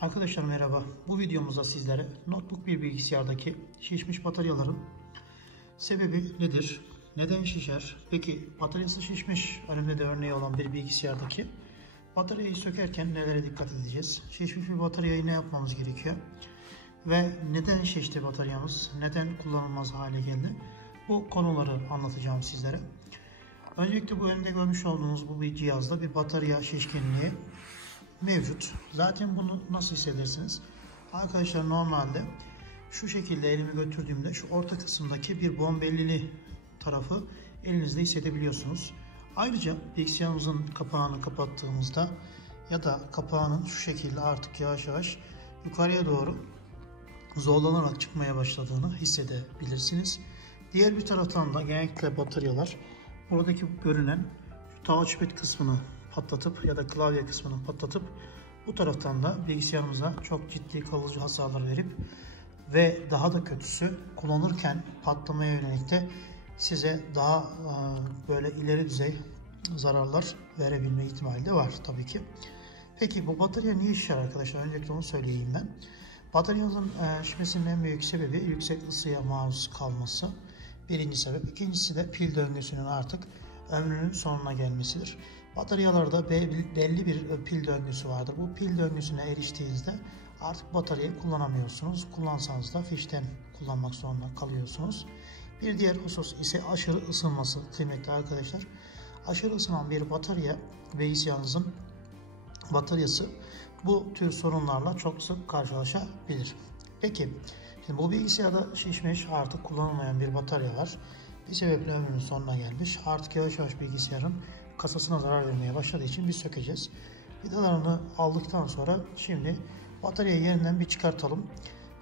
Arkadaşlar merhaba. Bu videomuzda sizlere notebook bir bilgisayardaki şişmiş bataryaların sebebi nedir? Neden şişer? Peki bataryası şişmiş, önümde de örneği olan bir bilgisayardaki bataryayı sökerken nelere dikkat edeceğiz? Şişmiş bir bataryayı ne yapmamız gerekiyor? Ve neden şişti bataryamız? Neden kullanılmaz hale geldi? Bu konuları anlatacağım sizlere. Öncelikle bu önümde görmüş olduğunuz bu bir cihazda bir batarya şişkinliği mevcut. Zaten bunu nasıl hissedersiniz? Arkadaşlar normalde şu şekilde elimi götürdüğümde şu orta kısımdaki bir bombellili tarafı elinizde hissedebiliyorsunuz. Ayrıca bilgisayarımızın kapağını kapattığımızda ya da kapağının şu şekilde artık yavaş yavaş yukarıya doğru zorlanarak çıkmaya başladığını hissedebilirsiniz. Diğer bir taraftan da genellikle bataryalar buradaki görünen şu touchpad kısmını patlatıp ya da klavye kısmını patlatıp bu taraftan da bilgisayarımıza çok ciddi kalıcı hasarlar verip ve daha da kötüsü kullanırken patlamaya yönelik de size daha böyle ileri düzey zararlar verebilme ihtimali de var tabii ki. Peki bu batarya niye şişer arkadaşlar? Öncelikle onu söyleyeyim ben. Bataryanızın şişmesinin en büyük sebebi yüksek ısıya maruz kalması. Birinci sebep. İkincisi de pil döngüsünün artık ömrünün sonuna gelmesidir. Bataryalarda belli bir pil döngüsü vardır. Bu pil döngüsüne eriştiğinizde artık bataryayı kullanamıyorsunuz. Kullansanız da fişten kullanmak zorunda kalıyorsunuz. Bir diğer husus ise aşırı ısınması kıymetli arkadaşlar. Aşırı ısınan bir batarya bilgisayarınızın bataryası bu tür sorunlarla çok sık karşılaşabilir. Peki şimdi bu bilgisayarda şişmiş artık kullanılmayan bir batarya var. Bir sebeple ömrünün sonuna gelmiş. Artık yavaş yavaş bilgisayarın kasasına zarar vermeye başladığı için biz sökeceğiz. Vidalarını aldıktan sonra şimdi bataryayı yerinden bir çıkartalım.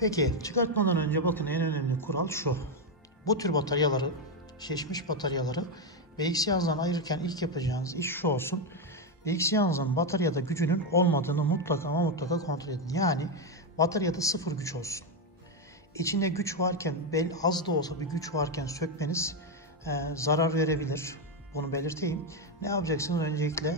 Peki çıkartmadan önce bakın en önemli kural şu. Bu tür bataryaları, şişmiş bataryaları bilgisayarınızdan ayırırken ilk yapacağınız iş şu olsun. Bilgisayarınızın bataryada gücünün olmadığını mutlaka ama mutlaka kontrol edin. Yani bataryada sıfır güç olsun. İçinde güç varken, az da olsa bir güç varken sökmeniz zarar verebilir. Bunu belirteyim. Ne yapacaksınız? Öncelikle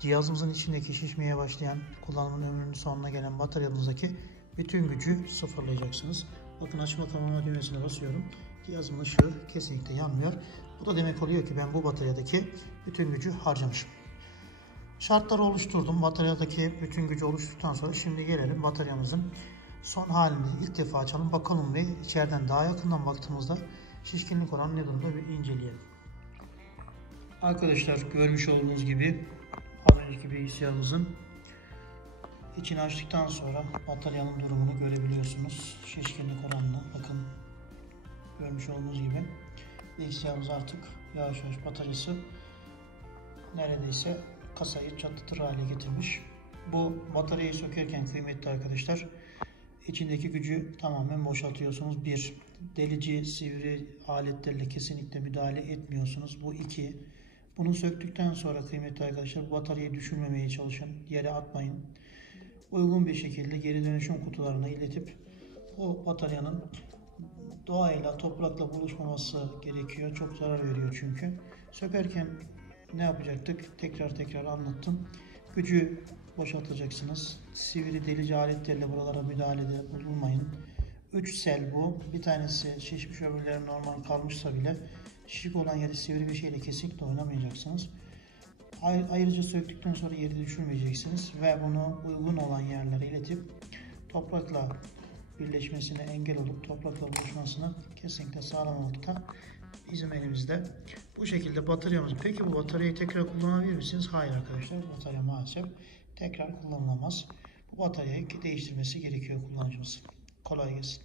cihazımızın içindeki şişmeye başlayan, kullanımın ömrünün sonuna gelen bataryamızdaki bütün gücü sıfırlayacaksınız. Bakın açma kapama düğmesine basıyorum. Cihazımın ışığı kesinlikle yanmıyor. Bu da demek oluyor ki ben bu bataryadaki bütün gücü harcamışım. Şartları oluşturdum. Bataryadaki bütün gücü oluşturduktan sonra şimdi gelelim bataryamızın son halini ilk defa açalım. Bakalım ve içeriden daha yakından baktığımızda şişkinlik oranı ne durumda bir inceleyelim. Arkadaşlar görmüş olduğunuz gibi az önceki bilgisayarımızın içini açtıktan sonra bataryanın durumunu görebiliyorsunuz. Şişkinlik oranını bakın görmüş olduğunuz gibi bilgisayarımız artık yavaş yavaş bataryası neredeyse kasayı çatlatır hale getirmiş. Bu bataryayı sökerken kıymetli arkadaşlar içindeki gücü tamamen boşaltıyorsunuz. Bir, delici sivri aletlerle kesinlikle müdahale etmiyorsunuz. Bu iki. Bunu söktükten sonra kıymetli arkadaşlar bataryayı düşürmemeye çalışın. Yere atmayın. Uygun bir şekilde geri dönüşüm kutularına iletip bu bataryanın doğayla, toprakla buluşmaması gerekiyor. Çok zarar veriyor çünkü. Sökerken ne yapacaktık? Tekrar anlattım. Gücü boşaltacaksınız. Sivri delici aletlerle buralara müdahalede bulunmayın. 3 sel bu. Bir tanesi şişmiş, öbürleri normal kalmışsa bile şişik olan yeri sivri bir şeyle kesinlikle oynamayacaksınız. Ayrıca söktükten sonra yeri düşürmeyeceksiniz ve bunu uygun olan yerlere iletip toprakla birleşmesine engel olup toprakla buluşmasını kesinlikle sağlamamakta bizim elimizde. Bu şekilde bataryamız. Peki bu bataryayı tekrar kullanabilir misiniz? Hayır arkadaşlar. Batarya maalesef tekrar kullanılamaz. Bu bataryayı değiştirmesi gerekiyor kullanıcımızın. Kolay gelsin.